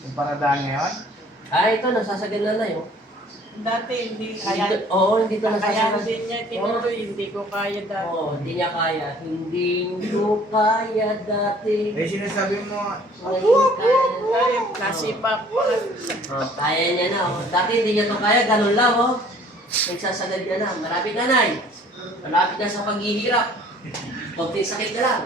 Yung paradaan ngayon? Ito, nasasagad na oh. Dati hindi kaya. Hindi ito Kaya nasasagad. din niya tinuloy, hindi ko kaya dati. Hindi niya kaya. Hindi ko kaya dati. Eh, sinasabi mo, Kaya, nasipa pa. Kaya niya na Dati hindi niya to kaya, ganun lang Nagsasagad niya na. Malapit na, Nay. Malapit na sa paghihirap. Konting sakit na lang.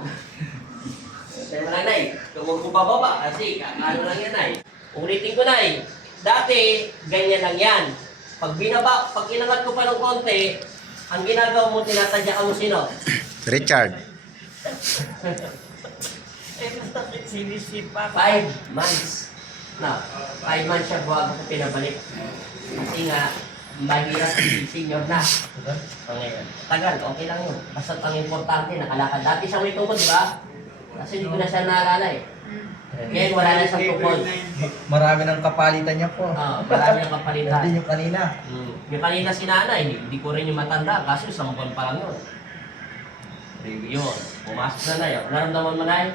Kaya mo lang, Nay. Huwag ko bababa kasi kakano lang yan, Nay. Ulitin ko, Nay. Dati, ganyan lang yan. Pag inangat ko pa ng konti, ang ginagawa mo, tinatadya ka mo sino? Richard. Sinisipa ko. 5 months. 5 months siya bago ko pinabalik. Kasi nga, mahirap senior na. Ngayon, tagal, okay lang yun. Basta ang importante, nakalakad. Dati siya may tungkod, di ba? Kasi hindi ko na siya naalala Ngayon, wala na siyang tungkod. Marami ng kapalitan niya po. Marami ang kapalitan. Hindi yung kanina. Yung kanina si nanay, hindi ko rin yung matanda. Kaso isang buwan pa lang yun. Yun, pumasok na yun. Naramdaman mo na yun?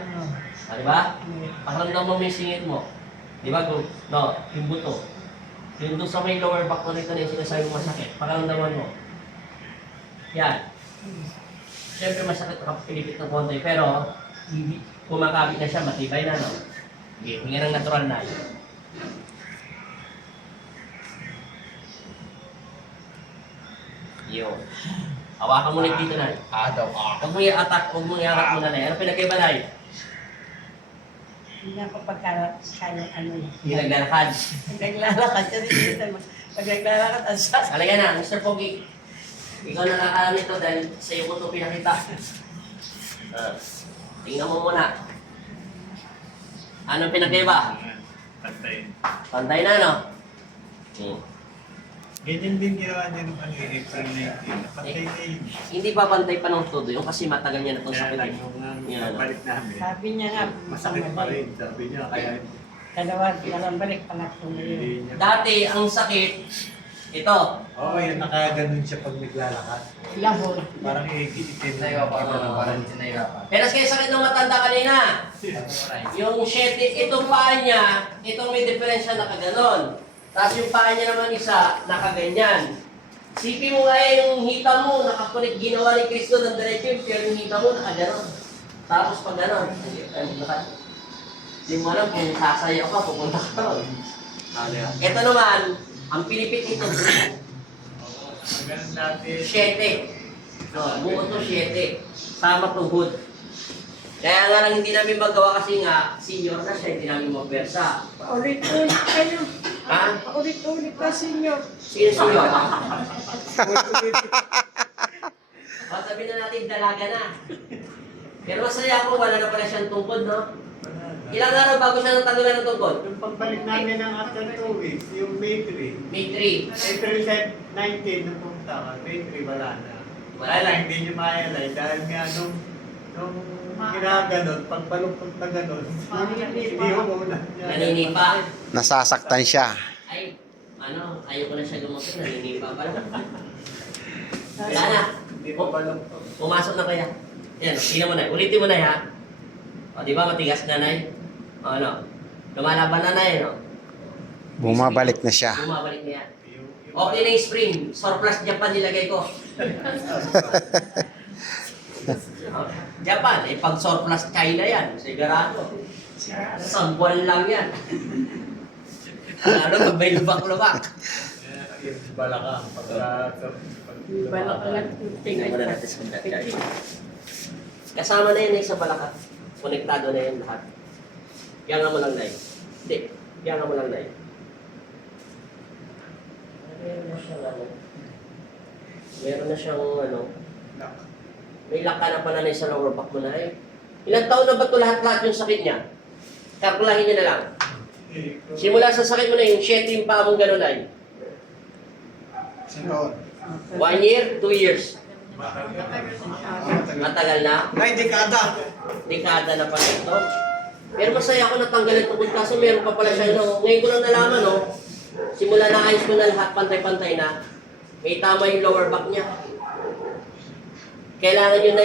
Di ba? Pakiramdam mo may singit mo. Di ba? Yung buto. Yung doon sa may lower back ko rito na yung sinasabi mo masakit. Pakiramdaman mo. Yan. Siyempre masakit kapag pinipit ng konti. Pero, kumakabit na siya, matibay na, Okay, hinga ng natural na yun. Yun. Hawakan mo ulit dito, Nay. Huwag mo i-attack, huwag mo i-attack mo na, Nay. Ano pinagkaiba, Nay? Hindi ako pagkaya ano. Hindi naglalakad. Naglalakad kasi dito. Pag naglalakad, ang sakit. Talaga na, Mr. Pogi. Ikaw nakakaalam nito dahil sa iyo ko ito pinakita. Tingnan mo muna. Anong pinagkaiba? Pantay. Pantay na, no? Ganyan din ginawa niya nung April 19. Pantay na yun. Hindi pa pantay pa ng todo yung kasi matagal niya na itong sakit. Yan, no? Balik namin. Sabi niya nga, Masakit pa rin. Sabi niya, kaya dalawang balik, pangatlo na yun. hindi niya. Dati, ang sakit, ito. Oo, yun, nakaganon siya pag naglalakad. Lahod. Parang iitin na Nahirapan parang ako, parang sinahirapan. Pero kaya sakit ng matanda kanina. Yung itong paa niya, itong may diferensya nakaganon. Tapos yung paa niya naman isa, nakaganyan. Sipin mo nga yung hita mo, nakakulit ginawa ni Cristo ng diretso, pero yung hita mo nakaganon. Tapos pag ganon, hindi mo alam kung sasayaw ka, pupunta ka ron. Ito naman, ang pinipit nito, Ganun natin. 7. Buo to 7. Sama tuhod. Kaya nga lang hindi namin magawa kasi nga, senior na siya, hindi namin mapwersa. Paulit-ulit kayo. Ha? Paulit-ulit pa sinyo. Sino senior? Sabi na natin, dalaga na. Pero masaya ako, wala na pala siyang tungkod, no? Ilang araw bago siya natanggalan ng tungkod? Yung pagbalik namin ng after 2 weeks, yung May 3. May 3. April 19 nung pumunta ka, May 3 wala na. Wala na. Hindi niyo maayalay dahil nga nung ginaganon, pagbaluktot na ganon, hindi ko muna. Naninipa. Nasasaktan siya. Ay, ayoko na siya lumapit, naninipa pa lang. Wala na. Hindi ko baluktot. Pumasok na kaya. Yan, tingnan mo na. Ulitin mo na, ha? O, di ba matigas na, Nay? O, ano? Lumalaban na, Nay, no? Bumabalik na siya. Bumabalik na yan. Okay na yung spring. Surplus Japan nilagay ko. Japan, pag surplus China yan. Sigurado. Isang buwan lang yan. Ano, pag may lubak-lubak. Yung balakang, pagka... Balak-balak. Tingnan mo na natin sa mga. Kasama na yan sa balakat. Konektado na yan lahat. Yangan mo lang, Nay. Hindi. Yangan mo lang, Nay. Meron na siyang may laka na pala na sa lower back mo na Ilang taon na ba ito lahat-lahat yung sakit niya? Kalkulahin niya na lang. Simula sa sakit mo na yung 7 yung paa mong gano'n ay. 1 year, 2 years. Matagal na? Ay, dekada! Dekada na pala ito. Pero masaya ako natanggalin ito kaso meron pa pala siya. Ngayon ko lang nalaman, simula na ayos ko na lahat, pantay-pantay na. May tama yung lower back niya. Kailangan nyo na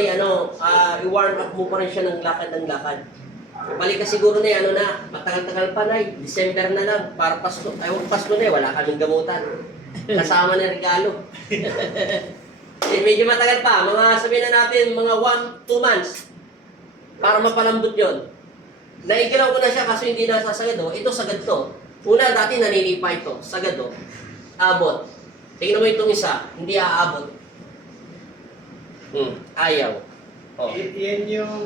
i-warm up mo pa rin siya ng lakad. Balik ka siguro na ano na, matagal-tagal pa na December na lang, para Pasko. Ay, huwag Pasko na wala kaming gamutan. Kasama na regalo. Medyo matagal pa, mga sabihin na natin, mga 1-2 months. Para mapalambot yon. Naigilaw ko na siya kasi hindi na sasagad. Ito sagad to. Una, dati naninipa ito. Sagad to. Abot. Tingnan mo itong isa. Hindi aabot. Ayaw. Oh. Yan yung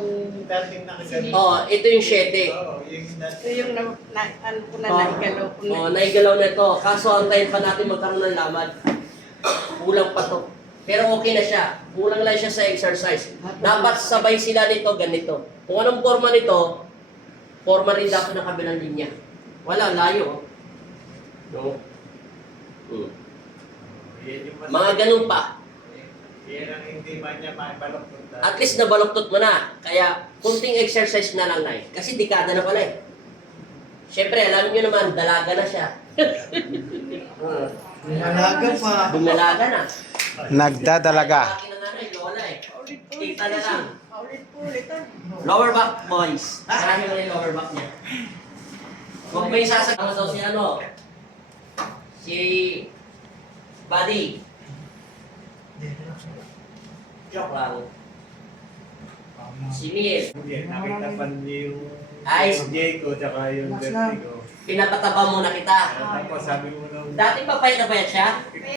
dating nakaganito. Oh, ito yung 7. Oo, yung Ito dating. yung ano ko na naigalaw ko na. Oh, naigalaw na ito. Kaso antayin pa natin magkaroon ng laman. Kulang pa to. Pero okay na siya. Kulang lang siya sa exercise. Dapat sabay sila nito ganito. Kung anong forma nito, forma rin dapat ng kabilang linya. Wala, layo. No? Yan yung mas... Mga ganun pa. Yan ang hindi man niya maibalok ng dati. At least nabaluktot mo na. Kaya, kunting exercise na lang na Kasi dekada na pala Siyempre, alam nyo naman, dalaga na siya. Malaga pa. Bumalaga na. Nagdadalaga. Akin na nga na, lola Ulit-ulit Kita na lang. Ulit-ulit. Lower back, boys. Marami mo na yung lower back niya. Huwag may sasagama daw si ano. Si Buddy. Joke lang. Si Miel. Yan, nakita pa niyo yung Ay. Jayco tsaka yung Vertigo. Pinapataba muna kita. Tapos sabi mo nung Dati pa payat na payat siya.